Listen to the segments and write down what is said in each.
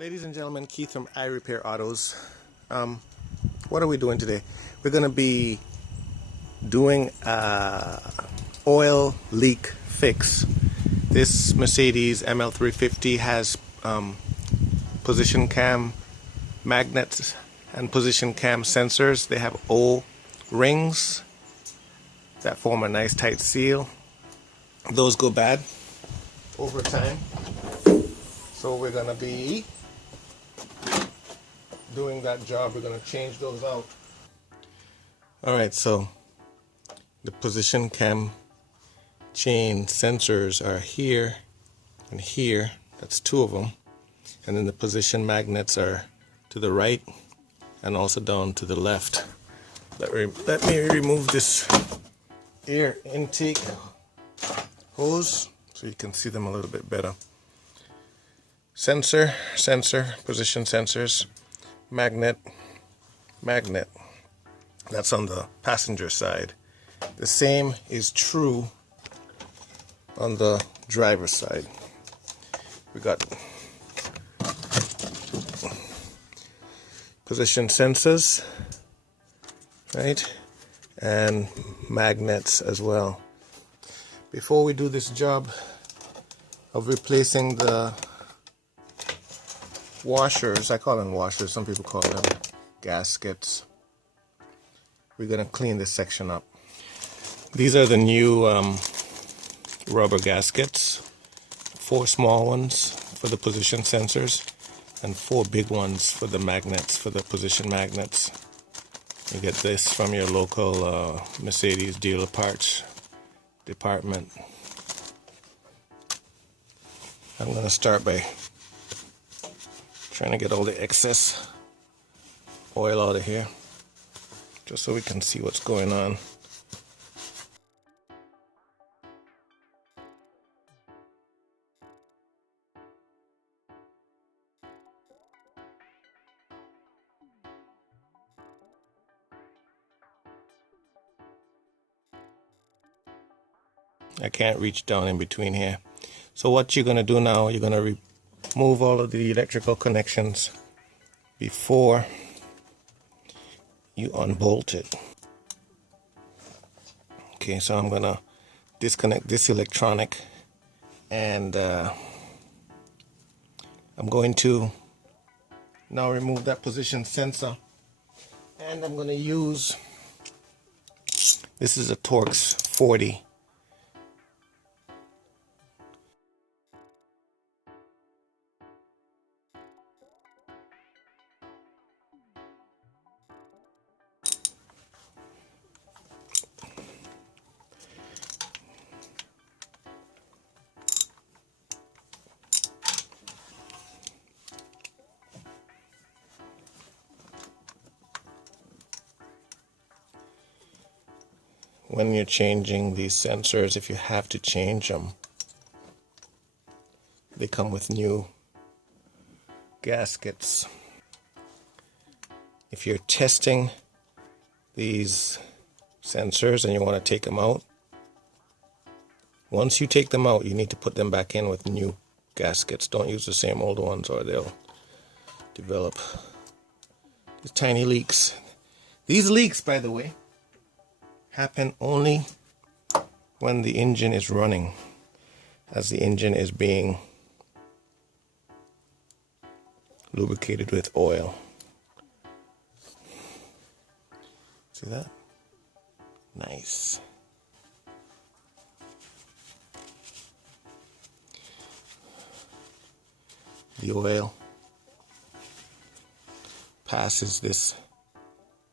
Ladies and gentlemen, Keith from iRepair Autos. What are we doing today? We're going to be doing a oil leak fix. This Mercedes ML350 has position cam magnets and position cam sensors. They have O-rings that form a nice tight seal. Those go bad over time, so we're going to be doing that job. We're going to change those out. Alright, so the position cam chain sensors are here and here. That's two of them. And then the position magnets are to the right and also down to the left. Let me remove this air intake hose so you can see them a little bit better. Sensor, position sensors, magnet. That's on the passenger side. The same is true on the driver's side. We got position sensors, right? And magnets as well. Before we do this job of replacing the washers, I call them washers, some people call them gaskets, we're going to clean this section up. These are the new rubber gaskets. 4 small ones for the position sensors and 4 big ones for the magnets, for the position magnets. You get this from your local Mercedes dealer parts department. I'm going to start by trying to get all the excess oil out of here, just so we can see what's going on. I can't reach down in between here. So what you're going to do now, you're going to remove all of the electrical connections before you unbolt it. Okay, so I'm going to disconnect this electronic, and I'm going to now remove that position sensor, and I'm going to use, this is a Torx 40. When you're changing these sensors, if you have to change them, they come with new gaskets. If you're testing these sensors and you want to take them out, once you take them out, you need to put them back in with new gaskets. Don't use the same old ones or they'll develop these tiny leaks. These leaks, by the way, happen only when the engine is running, as the engine is being lubricated with oil. See that? Nice. The oil passes this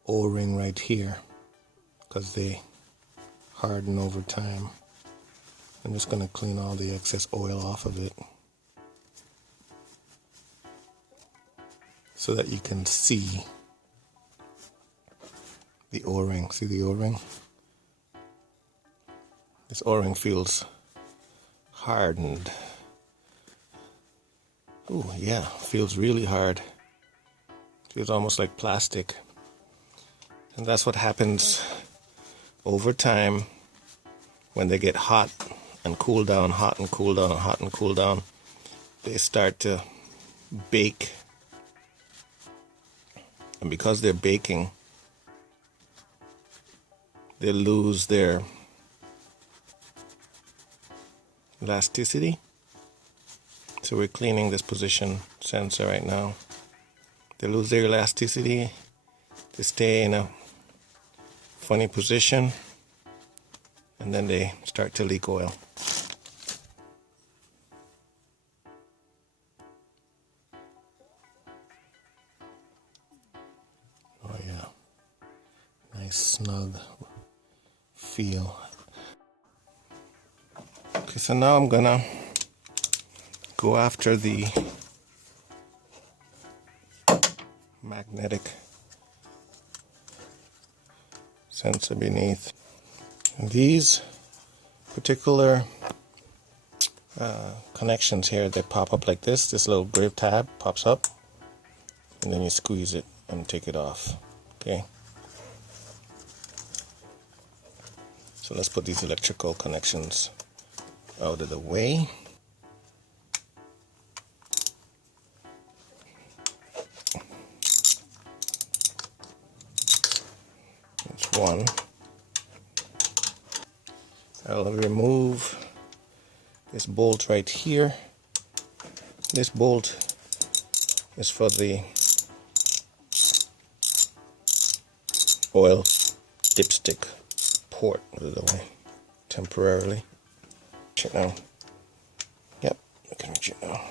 O-ring right here because they harden over time. I'm just going to clean all the excess oil off of it so that you can see the O-ring. See the O-ring? This O-ring feels hardened. Ooh, yeah, feels really hard. Feels almost like plastic. And that's what happens over time when they get hot and cool down, hot and cool down, hot and cool down. They start to bake, and because they're baking, they lose their elasticity. So we're cleaning this position sensor right now. They lose their elasticity, they stay in a funny position, and then they start to leak oil. Oh yeah, nice snug feel. Okay, so now I'm gonna go after the magnetic sensor beneath. And these particular connections here, they pop up like this. This little grip tab pops up, and then you squeeze it and take it off. Okay. So let's put these electrical connections out of the way. That's one. I'll remove this bolt right here. This bolt is for the oil dipstick port. Out of the way temporarily. Reach it now. Yep, I can reach it now.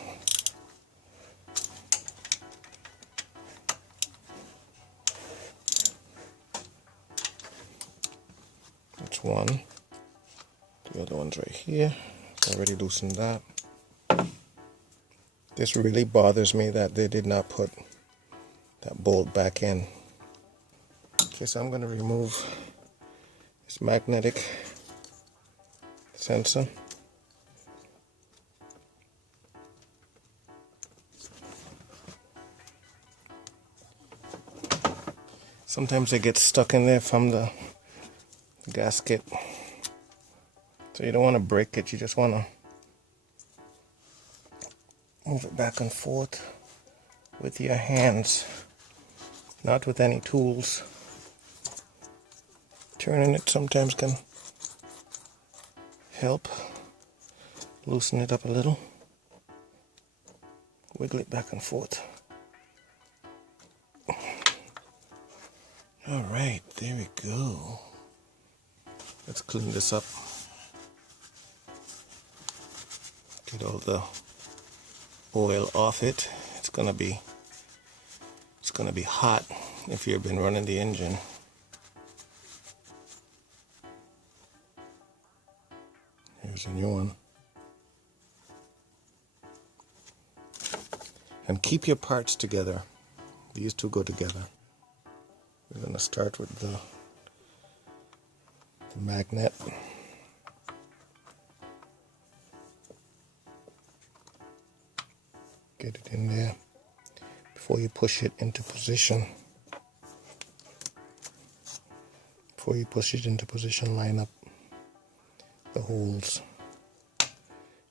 That's one. The other one's right here. Already loosened that. This really bothers me that they did not put that bolt back in. Okay, so I'm going to remove this magnetic sensor. Sometimes it gets stuck in there from the gasket. So you don't want to break it, you just want to move it back and forth with your hands, not with any tools. Turning it sometimes can help loosen it up a little. Wiggle it back and forth. All right, there we go. Let's clean this up. Get all the oil off it. It's gonna be hot if you've been running the engine. Here's a new one. And keep your parts together. These two go together. We're gonna start with the magnet. Get it in there before you push it into position. Before you push it into position, line up the holes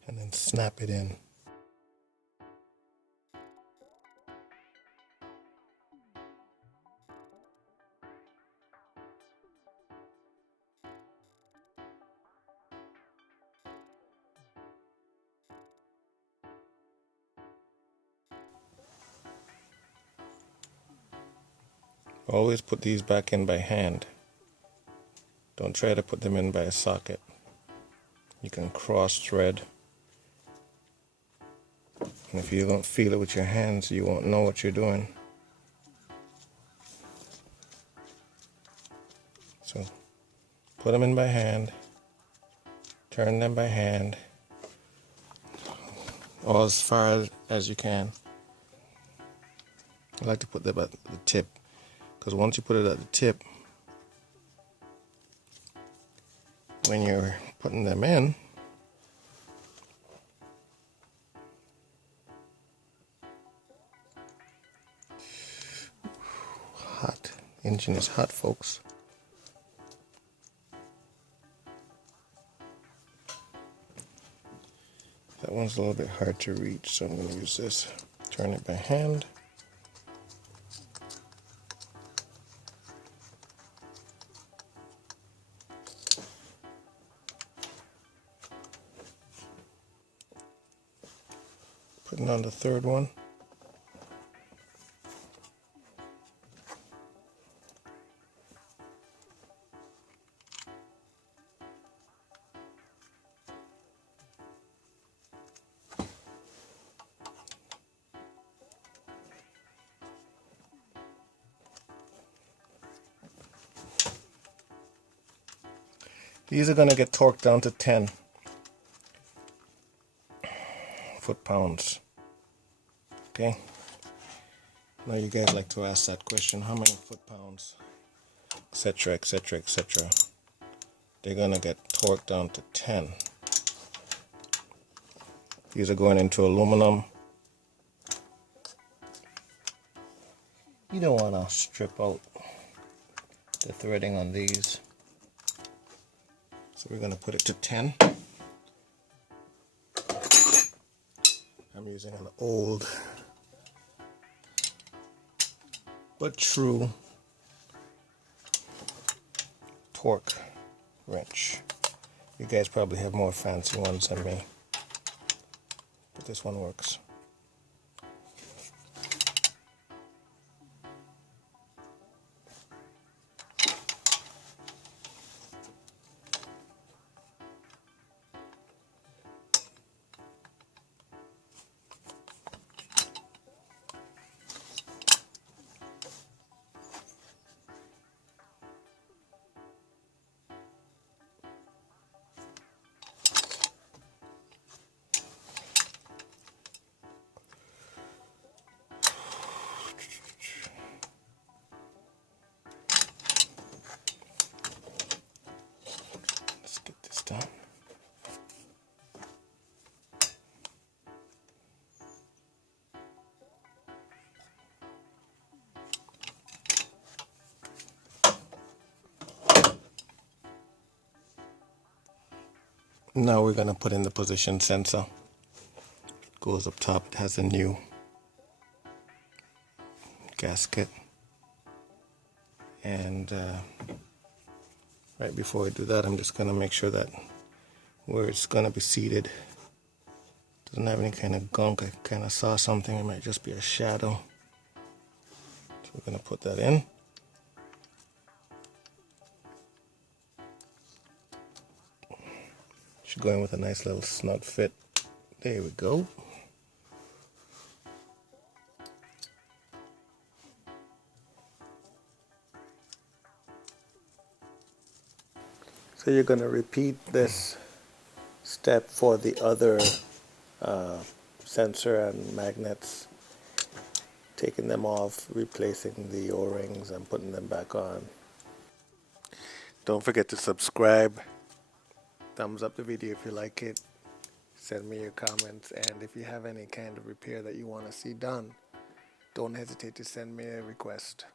and then snap it in. Always put these back in by hand. Don't try to put them in by a socket. You can cross thread. And if you don't feel it with your hands, you won't know what you're doing. So put them in by hand. Turn them by hand. Or as far as you can. I like to put them at the tip. Because once you put it at the tip, when you're putting them in, hot. Engine is hot, folks. That one's a little bit hard to reach, so I'm going to use this Turn it by hand. Putting on the third one. These are going to get torqued down to 10 foot-pounds. Okay. Now you guys like to ask that question, how many foot-pounds, etc., etc., etc. They're going to get torqued down to 10. These are going into aluminum. You don't want to strip out the threading on these. So we're going to put it to 10. I'm using an old but true torque wrench. You guys probably have more fancy ones than me, but this one works. Let's get this done. Now we're going to put in the position sensor. It goes up top. It has a new gasket. And right before I do that, I'm just going to make sure that where it's going to be seated doesn't have any kind of gunk. I kind of saw something. It might just be a shadow. So we're going to put that in. Should go in with a nice little snug fit. There we go. So you're going to repeat this step for the other sensor and magnets, taking them off, replacing the O-rings and putting them back on. Don't forget to subscribe. Thumbs up the video if you like it. Send me your comments, and if you have any kind of repair that you want to see done, don't hesitate to send me a request.